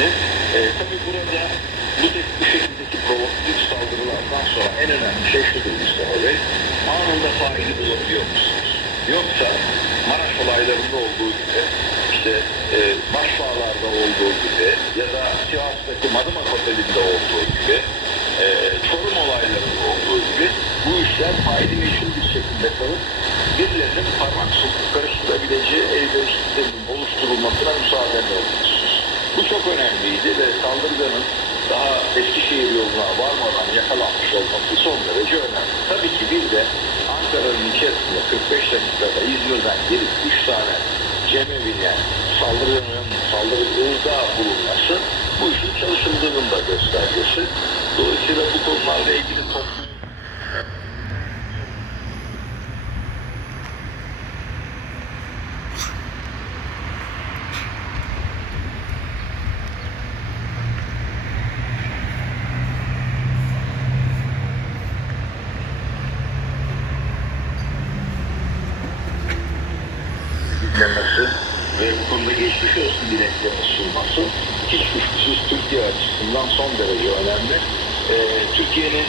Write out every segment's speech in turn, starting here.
önemli. E, tabii burada bu, bu şekildeki provokatif saldırılardan sonra en önemli şey şudur Mustafa Bey. Anında faili bulabiliyor musunuz? Yoksa Maraş olaylarında olduğu gibi işte e, Başbağlar'da olduğu gibi ya da Sivas'taki Madımak Oteli'nde olduğu gibi e, Çorum olaylarında olduğu gibi bu işler faili meşhur bir şekilde kalıp birilerinin parmak sokup karıştırabileceği elverişli oluşturulmasına müsaade ediyorsunuz. Bu çok önemliydi ve saldırganın daha Eskişehir yoluna varmadan yakalanmış olması son derece önemli. Tabii ki bir de Ankara'nın içerisinde 45 dakikada İzmir'den gelip 3 tane cemevine saldırının saldırıda bulunması bu işin çalışıldığının da göstergesi. Dolayısıyla bu konularla ilgili toplum dinlemesi ve bu konuda geçmiş olsun dileklerini sunması hiç kuşkusuz Türkiye açısından son derece önemli. Ee, Türkiye'nin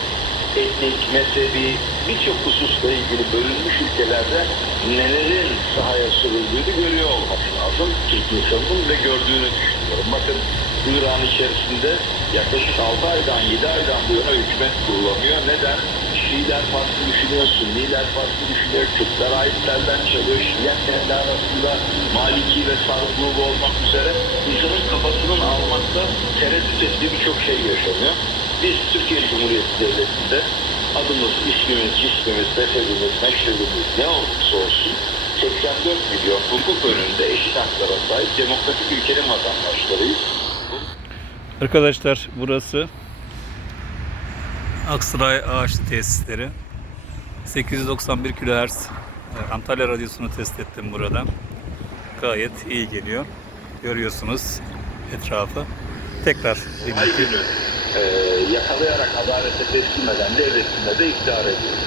etnik, mezhebi birçok hususla ilgili bölünmüş ülkelerde nelerin sahaya sürüldüğünü görüyor olması lazım. Türk insanının ve gördüğünü düşünüyorum. Bakın İran içerisinde yaklaşık 6 aydan 7 aydan bu yana hükümet kurulamıyor. Neden? Şiiler farklı düşünüyor, Sünniler farklı düşünüyor, Kürtler ayetlerden çalıyor, Şiiler kendi arasında Maliki ve Sarıklığı olmak üzere insanın kafasının almakta tereddüt ettiği birçok şey yaşanıyor. Biz Türkiye Cumhuriyeti Devleti'nde adımız, ismimiz, cismimiz, mezhebimiz, meşrebimiz ne olursa olsun 84 milyon hukuk önünde eşit haklara sahip demokratik ülkenin vatandaşlarıyız. Arkadaşlar burası Aksaray Ağaçlı Tesisleri. 891 kHz e, Antalya radyosunu test ettim burada. Gayet iyi geliyor. Görüyorsunuz etrafı. Tekrar bir Ay günü e, yakalayarak adalete teslim eden devletinde de iktidar ediyor.